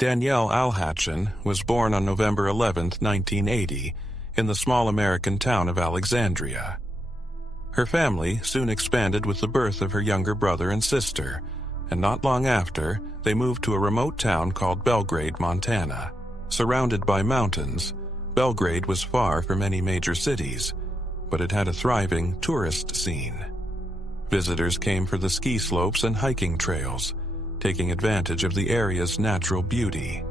Danielle Alhatchin was born on November 11, 1980, in the small American town of Alexandria. Her family soon expanded with the birth of her younger brother and sister, and not long after, they moved to a remote town called Belgrade, Montana. Surrounded by mountains, Belgrade was far from any major cities, but it had a thriving tourist scene. Visitors came for the ski slopes and hiking trails, taking advantage of the area's natural beauty.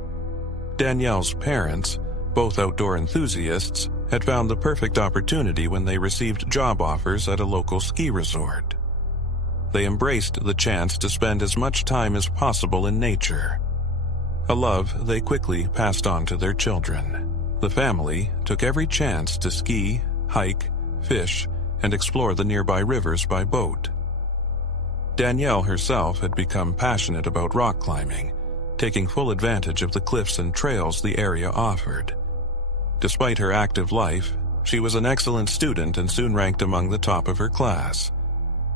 Danielle's parents, both outdoor enthusiasts, had found the perfect opportunity when they received job offers at a local ski resort. They embraced the chance to spend as much time as possible in nature, a love they quickly passed on to their children. The family took every chance to ski, hike, fish, and explore the nearby rivers by boat. Danielle herself had become passionate about rock climbing, taking full advantage of the cliffs and trails the area offered. Despite her active life, she was an excellent student and soon ranked among the top of her class.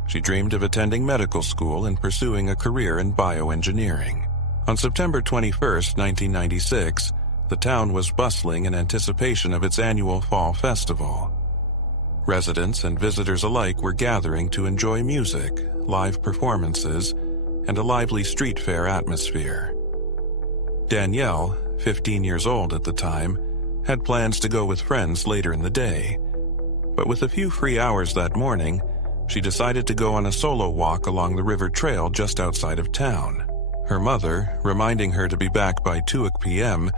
She dreamed of attending medical school and pursuing a career in bioengineering. On September 21, 1996, the town was bustling in anticipation of its annual fall festival. Residents and visitors alike were gathering to enjoy music, live performances, and a lively street fair atmosphere. Danielle, 15 years old at the time, had plans to go with friends later in the day, but with a few free hours that morning, she decided to go on a solo walk along the river trail just outside of town. Her mother, reminding her to be back by 2 p.m.,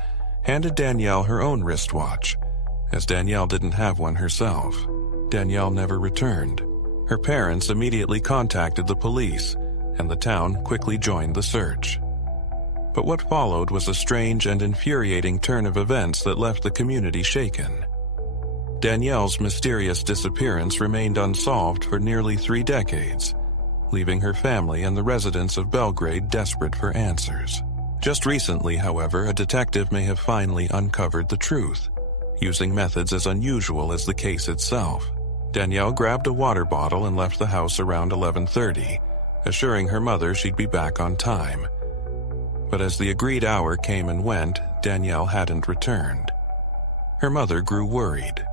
handed Danielle her own wristwatch, as Danielle didn't have one herself. Danielle never returned. Her parents immediately contacted the police, and the town quickly joined the search. But what followed was a strange and infuriating turn of events that left the community shaken. Danielle's mysterious disappearance remained unsolved for nearly 3 decades, leaving her family and the residents of Belgrade desperate for answers. Just recently, however, a detective may have finally uncovered the truth, using methods as unusual as the case itself. Danielle grabbed a water bottle and left the house around 11:30, assuring her mother she'd be back on time. But as the agreed hour came and went, Danielle hadn't returned. Her mother grew worried,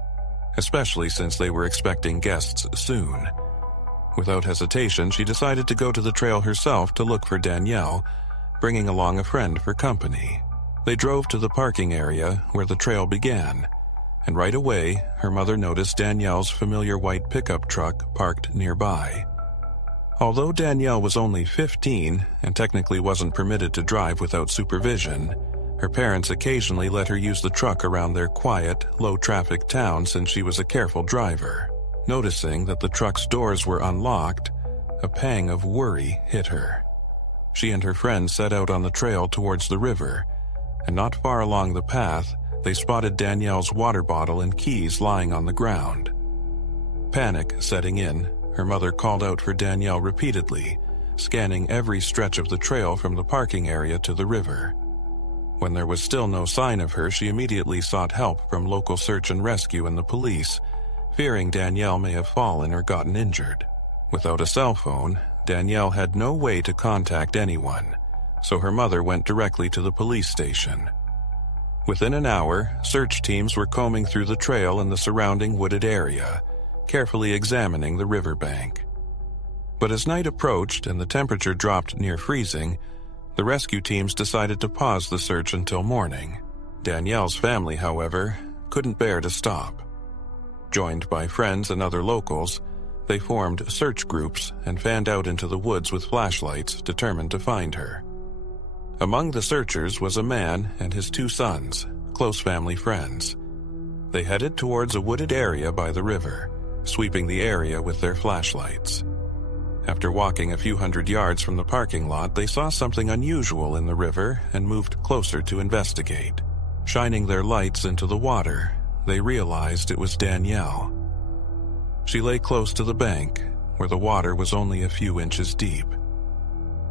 especially since they were expecting guests soon. Without hesitation, she decided to go to the trail herself to look for Danielle, bringing along a friend for company. They drove to the parking area where the trail began, and right away, her mother noticed Danielle's familiar white pickup truck parked nearby. Although Danielle was only 15 and technically wasn't permitted to drive without supervision, her parents occasionally let her use the truck around their quiet, low-traffic town since she was a careful driver. Noticing that the truck's doors were unlocked, a pang of worry hit her. She and her friend set out on the trail towards the river, and not far along the path, they spotted Danielle's water bottle and keys lying on the ground. Panic setting in, her mother called out for Danielle repeatedly, scanning every stretch of the trail from the parking area to the river. When there was still no sign of her, she immediately sought help from local search and rescue and the police, fearing Danielle may have fallen or gotten injured. Without a cell phone, Danielle had no way to contact anyone, so her mother went directly to the police station. Within an hour, search teams were combing through the trail and the surrounding wooded area, carefully examining the riverbank. But as night approached and the temperature dropped near freezing, the rescue teams decided to pause the search until morning. Danielle's family, however, couldn't bear to stop. Joined by friends and other locals, they formed search groups and fanned out into the woods with flashlights, determined to find her. Among the searchers was a man and his 2 sons, close family friends. They headed towards a wooded area by the river, sweeping the area with their flashlights. After walking a few hundred yards from the parking lot, they saw something unusual in the river and moved closer to investigate. Shining their lights into the water, they realized it was Danielle. She lay close to the bank, where the water was only a few inches deep.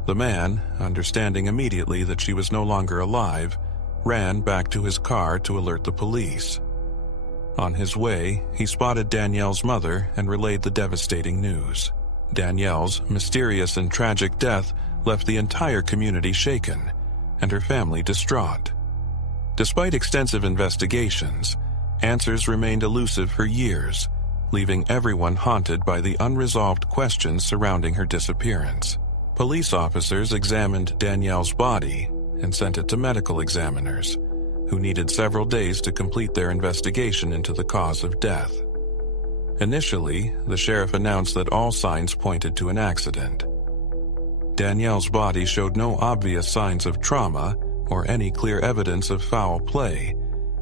The man, understanding immediately that she was no longer alive, ran back to his car to alert the police. On his way, he spotted Danielle's mother and relayed the devastating news. Danielle's mysterious and tragic death left the entire community shaken, and her family distraught. Despite extensive investigations, answers remained elusive for years, leaving everyone haunted by the unresolved questions surrounding her disappearance. Police officers examined Danielle's body and sent it to medical examiners, who needed several days to complete their investigation into the cause of death. Initially, the sheriff announced that all signs pointed to an accident. Danielle's body showed no obvious signs of trauma or any clear evidence of foul play,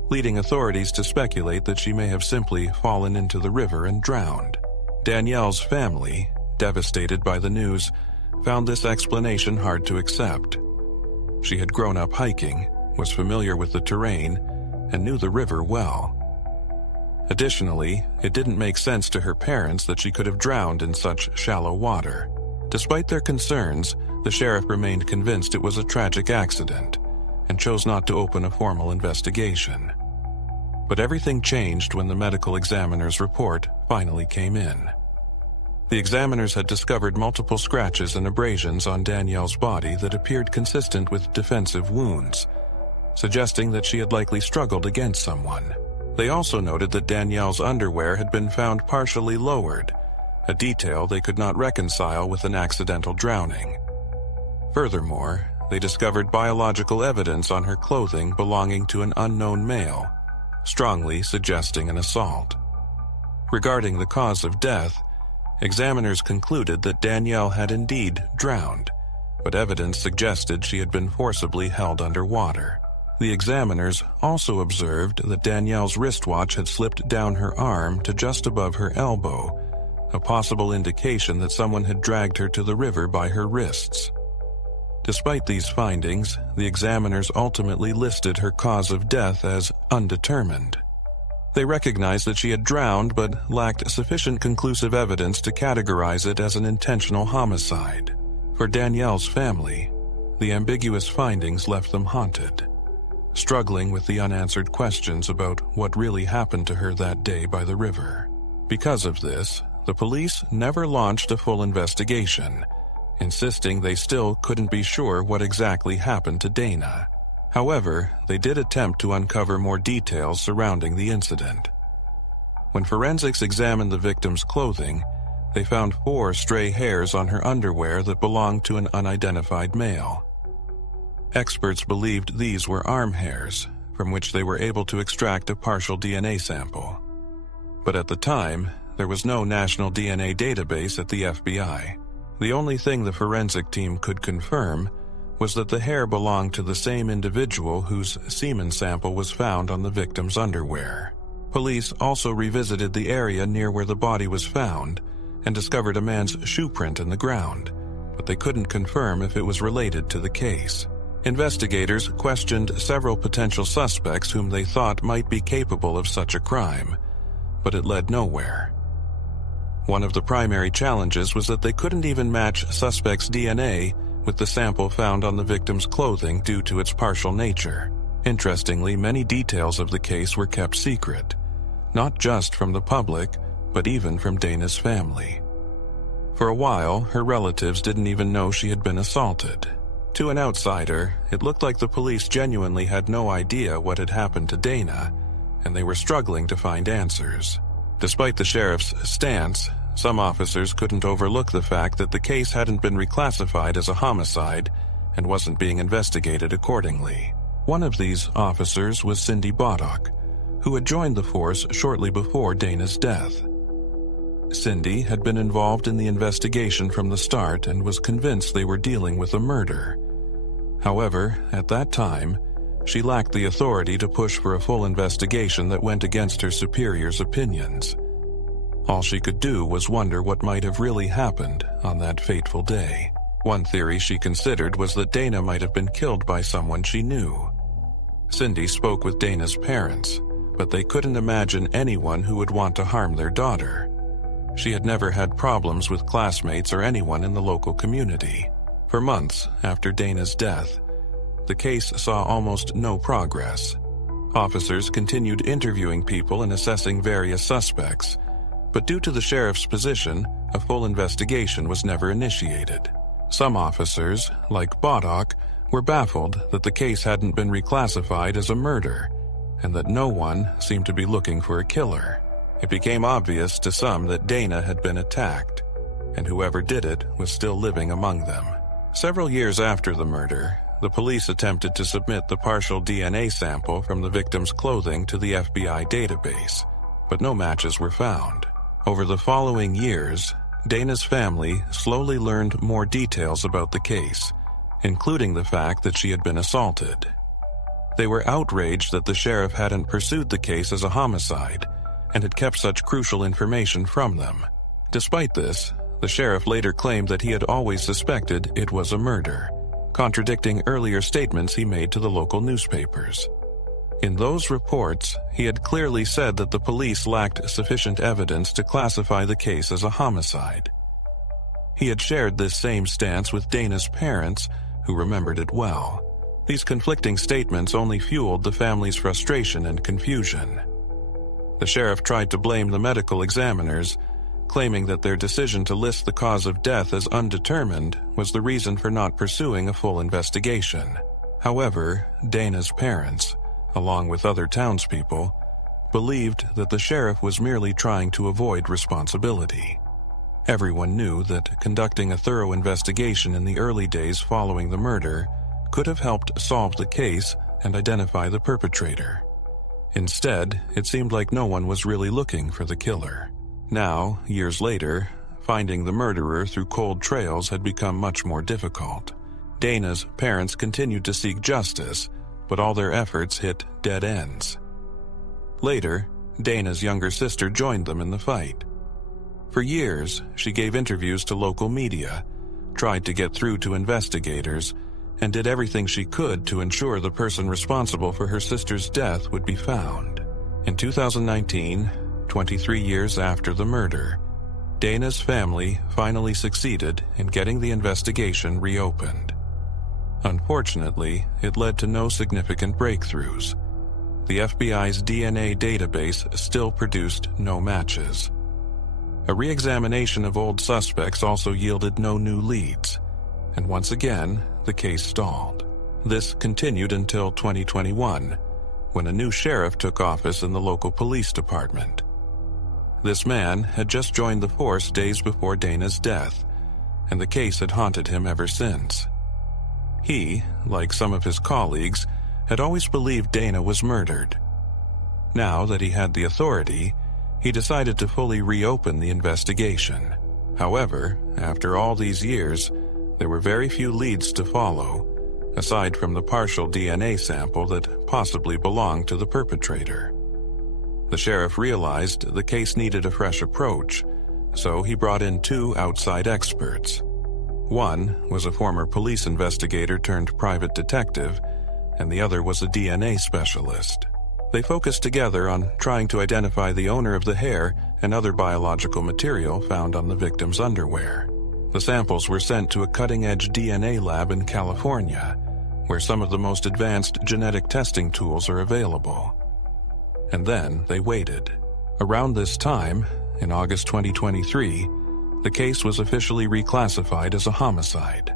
leading authorities to speculate that she may have simply fallen into the river and drowned. Danielle's family, devastated by the news, found this explanation hard to accept. She had grown up hiking, was familiar with the terrain, and knew the river well. Additionally, it didn't make sense to her parents that she could have drowned in such shallow water. Despite their concerns, the sheriff remained convinced it was a tragic accident and chose not to open a formal investigation. But everything changed when the medical examiner's report finally came in. The examiners had discovered multiple scratches and abrasions on Danielle's body that appeared consistent with defensive wounds, suggesting that she had likely struggled against someone. They also noted that Danielle's underwear had been found partially lowered, a detail they could not reconcile with an accidental drowning. Furthermore, they discovered biological evidence on her clothing belonging to an unknown male, strongly suggesting an assault. Regarding the cause of death, examiners concluded that Danielle had indeed drowned, but evidence suggested she had been forcibly held underwater. The examiners also observed that Danielle's wristwatch had slipped down her arm to just above her elbow, a possible indication that someone had dragged her to the river by her wrists. Despite these findings, the examiners ultimately listed her cause of death as undetermined. They recognized that she had drowned but lacked sufficient conclusive evidence to categorize it as an intentional homicide. For Danielle's family, the ambiguous findings left them haunted, struggling with the unanswered questions about what really happened to her that day by the river. Because of this, the police never launched a full investigation, insisting they still couldn't be sure what exactly happened to Dana. However, they did attempt to uncover more details surrounding the incident. When forensics examined the victim's clothing, they found 4 stray hairs on her underwear that belonged to an unidentified male. Experts believed these were arm hairs, from which they were able to extract a partial DNA sample. But at the time, there was no national DNA database at the FBI. The only thing the forensic team could confirm was that the hair belonged to the same individual whose semen sample was found on the victim's underwear. Police also revisited the area near where the body was found and discovered a man's shoe print in the ground, but they couldn't confirm if it was related to the case. Investigators questioned several potential suspects whom they thought might be capable of such a crime, but it led nowhere. One of the primary challenges was that they couldn't even match suspects' DNA with the sample found on the victim's clothing due to its partial nature. Interestingly, many details of the case were kept secret, not just from the public, but even from Dana's family. For a while, her relatives didn't even know she had been assaulted. To an outsider, it looked like the police genuinely had no idea what had happened to Dana, and they were struggling to find answers. Despite the sheriff's stance, some officers couldn't overlook the fact that the case hadn't been reclassified as a homicide and wasn't being investigated accordingly. One of these officers was Cindy Boddock, who had joined the force shortly before Dana's death. Cindy had been involved in the investigation from the start and was convinced they were dealing with a murder. However, at that time, she lacked the authority to push for a full investigation that went against her superiors' opinions. All she could do was wonder what might have really happened on that fateful day. One theory she considered was that Dana might have been killed by someone she knew. Cindy spoke with Dana's parents, but they couldn't imagine anyone who would want to harm their daughter. She had never had problems with classmates or anyone in the local community. For months after Dana's death, the case saw almost no progress. Officers continued interviewing people and assessing various suspects, but due to the sheriff's position, a full investigation was never initiated. Some officers, like Boddock, were baffled that the case hadn't been reclassified as a murder, and that no one seemed to be looking for a killer. It became obvious to some that Dana had been attacked, and whoever did it was still living among them. Several years after the murder, the police attempted to submit the partial DNA sample from the victim's clothing to the FBI database, but no matches were found. Over the following years, Dana's family slowly learned more details about the case, including the fact that she had been assaulted. They were outraged that the sheriff hadn't pursued the case as a homicide and had kept such crucial information from them. Despite this, the sheriff later claimed that he had always suspected it was a murder, contradicting earlier statements he made to the local newspapers. In those reports, he had clearly said that the police lacked sufficient evidence to classify the case as a homicide. He had shared this same stance with Dana's parents, who remembered it well. These conflicting statements only fueled the family's frustration and confusion. The sheriff tried to blame the medical examiners, claiming that their decision to list the cause of death as undetermined was the reason for not pursuing a full investigation. However, Dana's parents, along with other townspeople, believed that the sheriff was merely trying to avoid responsibility. Everyone knew that conducting a thorough investigation in the early days following the murder could have helped solve the case and identify the perpetrator. Instead, it seemed like no one was really looking for the killer. Now, years later, finding the murderer through cold trails had become much more difficult. Dana's parents continued to seek justice, but all their efforts hit dead ends. Later, Dana's younger sister joined them in the fight. For years, she gave interviews to local media, tried to get through to investigators, and did everything she could to ensure the person responsible for her sister's death would be found. In 2019, 23 years after the murder, Dana's family finally succeeded in getting the investigation reopened. Unfortunately, it led to no significant breakthroughs. The FBI's DNA database still produced no matches. A re-examination of old suspects also yielded no new leads, and once again, the case stalled. This continued until 2021, when a new sheriff took office in the local police department. This man had just joined the force days before Dana's death, and the case had haunted him ever since. He, like some of his colleagues, had always believed Dana was murdered. Now that he had the authority, he decided to fully reopen the investigation. However, after all these years, there were very few leads to follow, aside from the partial DNA sample that possibly belonged to the perpetrator. The sheriff realized the case needed a fresh approach, so he brought in two outside experts. One was a former police investigator turned private detective, and the other was a DNA specialist. They focused together on trying to identify the owner of the hair and other biological material found on the victim's underwear. The samples were sent to a cutting-edge DNA lab in California, where some of the most advanced genetic testing tools are available. And then they waited. Around this time, in August 2023, the case was officially reclassified as a homicide.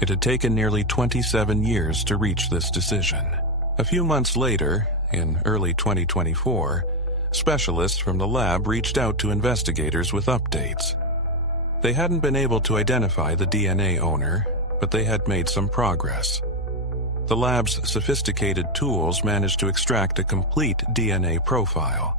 It had taken nearly 27 years to reach this decision. A few months later, in early 2024, specialists from the lab reached out to investigators with updates. They hadn't been able to identify the DNA owner, but they had made some progress. The lab's sophisticated tools managed to extract a complete DNA profile,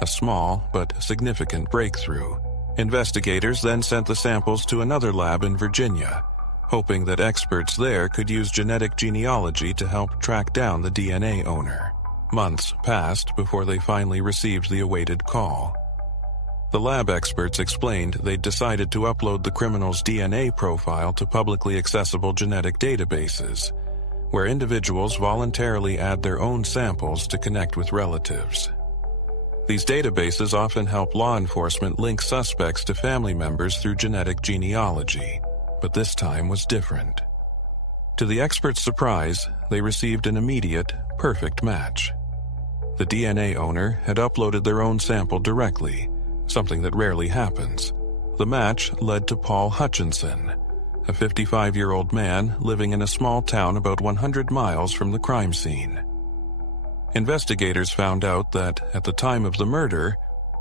a small but significant breakthrough. Investigators then sent the samples to another lab in Virginia, hoping that experts there could use genetic genealogy to help track down the DNA owner. Months passed before they finally received the awaited call. The lab experts explained they'd decided to upload the criminal's DNA profile to publicly accessible genetic databases, where individuals voluntarily add their own samples to connect with relatives. These databases often help law enforcement link suspects to family members through genetic genealogy, but this time was different. To the experts' surprise, they received an immediate, perfect match. The DNA owner had uploaded their own sample directly, something that rarely happens. The match led to Paul Hutchinson, a 55-year-old man living in a small town about 100 miles from the crime scene. Investigators found out that, at the time of the murder,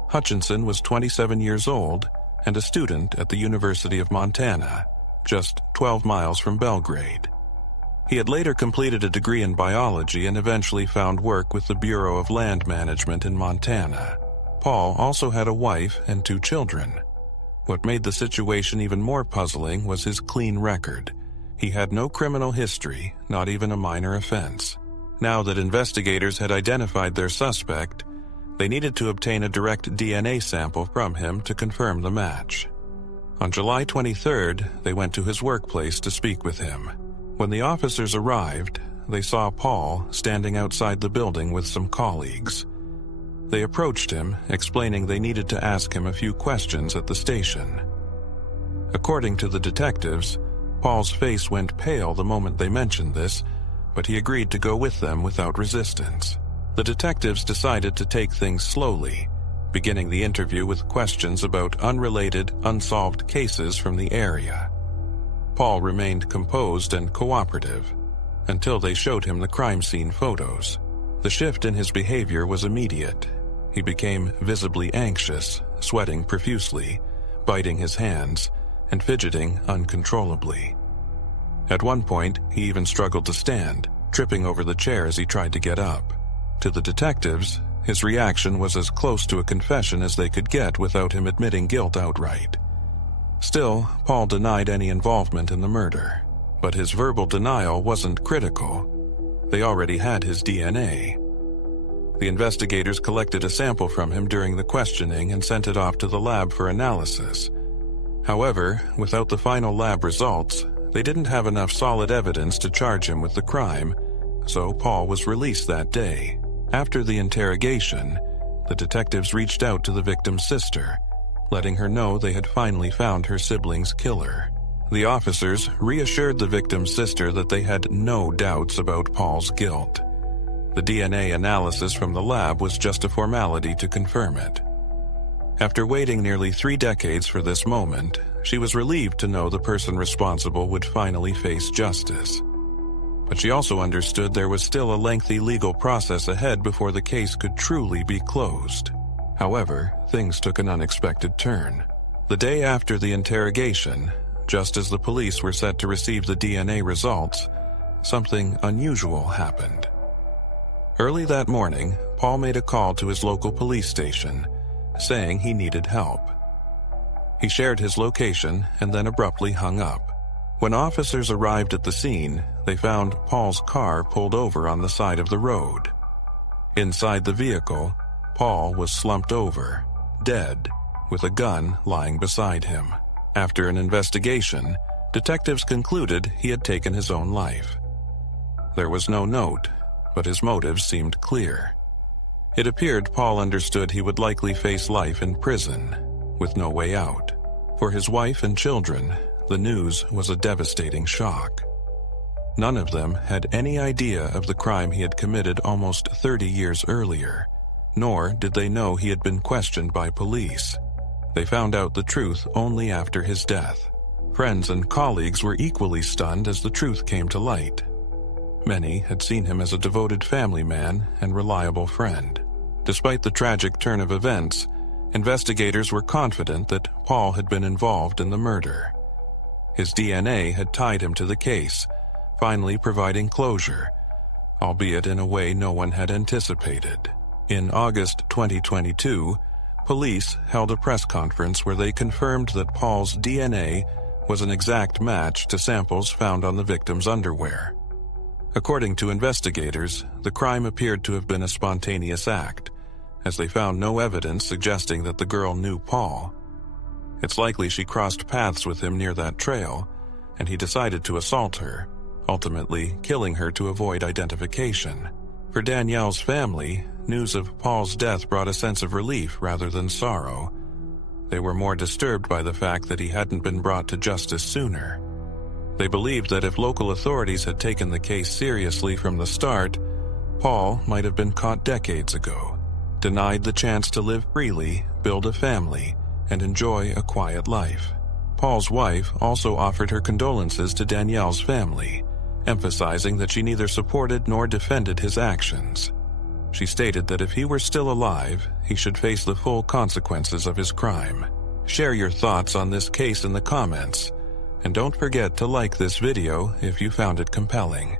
Hutchinson was 27 years old and a student at the University of Montana, just 12 miles from Belgrade. He had later completed a degree in biology and eventually found work with the Bureau of Land Management in Montana. Paul also had a wife and 2 children. What made the situation even more puzzling was his clean record. He had no criminal history, not even a minor offense. Now that investigators had identified their suspect, they needed to obtain a direct DNA sample from him to confirm the match. On July 23rd, they went to his workplace to speak with him. When the officers arrived, they saw Paul standing outside the building with some colleagues. They approached him, explaining they needed to ask him a few questions at the station. According to the detectives, Paul's face went pale the moment they mentioned this, but he agreed to go with them without resistance. The detectives decided to take things slowly, beginning the interview with questions about unrelated, unsolved cases from the area. Paul remained composed and cooperative until they showed him the crime scene photos. The shift in his behavior was immediate. He became visibly anxious, sweating profusely, biting his hands, and fidgeting uncontrollably. At one point, he even struggled to stand, tripping over the chair as he tried to get up. To the detectives, his reaction was as close to a confession as they could get without him admitting guilt outright. Still, Paul denied any involvement in the murder, but his verbal denial wasn't critical. They already had his DNA. The investigators collected a sample from him during the questioning and sent it off to the lab for analysis. However, without the final lab results, they didn't have enough solid evidence to charge him with the crime, so Paul was released that day. After the interrogation, the detectives reached out to the victim's sister, letting her know they had finally found her sibling's killer. The officers reassured the victim's sister that they had no doubts about Paul's guilt. The DNA analysis from the lab was just a formality to confirm it. After waiting nearly 3 decades for this moment, she was relieved to know the person responsible would finally face justice. But she also understood there was still a lengthy legal process ahead before the case could truly be closed. However, things took an unexpected turn. The day after the interrogation, just as the police were set to receive the DNA results, something unusual happened. Early that morning, Paul made a call to his local police station, saying he needed help. He shared his location and then abruptly hung up. When officers arrived at the scene, they found Paul's car pulled over on the side of the road. Inside the vehicle, Paul was slumped over, dead, with a gun lying beside him. After an investigation, detectives concluded he had taken his own life. There was no note, but his motives seemed clear. It appeared Paul understood he would likely face life in prison, with no way out. For his wife and children, the news was a devastating shock. None of them had any idea of the crime he had committed almost 30 years earlier, nor did they know he had been questioned by police. They found out the truth only after his death. Friends and colleagues were equally stunned as the truth came to light. Many had seen him as a devoted family man and reliable friend. Despite the tragic turn of events, investigators were confident that Paul had been involved in the murder. His DNA had tied him to the case, finally providing closure, albeit in a way no one had anticipated. In August 2022, police held a press conference where they confirmed that Paul's DNA was an exact match to samples found on the victim's underwear. According to investigators, the crime appeared to have been a spontaneous act, as they found no evidence suggesting that the girl knew Paul. It's likely she crossed paths with him near that trail, and he decided to assault her, ultimately killing her to avoid identification. For Danielle's family, news of Paul's death brought a sense of relief rather than sorrow. They were more disturbed by the fact that he hadn't been brought to justice sooner. They believed that if local authorities had taken the case seriously from the start, Paul might have been caught decades ago, denied the chance to live freely, build a family, and enjoy a quiet life. Paul's wife also offered her condolences to Danielle's family, emphasizing that she neither supported nor defended his actions. She stated that if he were still alive, he should face the full consequences of his crime. Share your thoughts on this case in the comments, and don't forget to like this video if you found it compelling.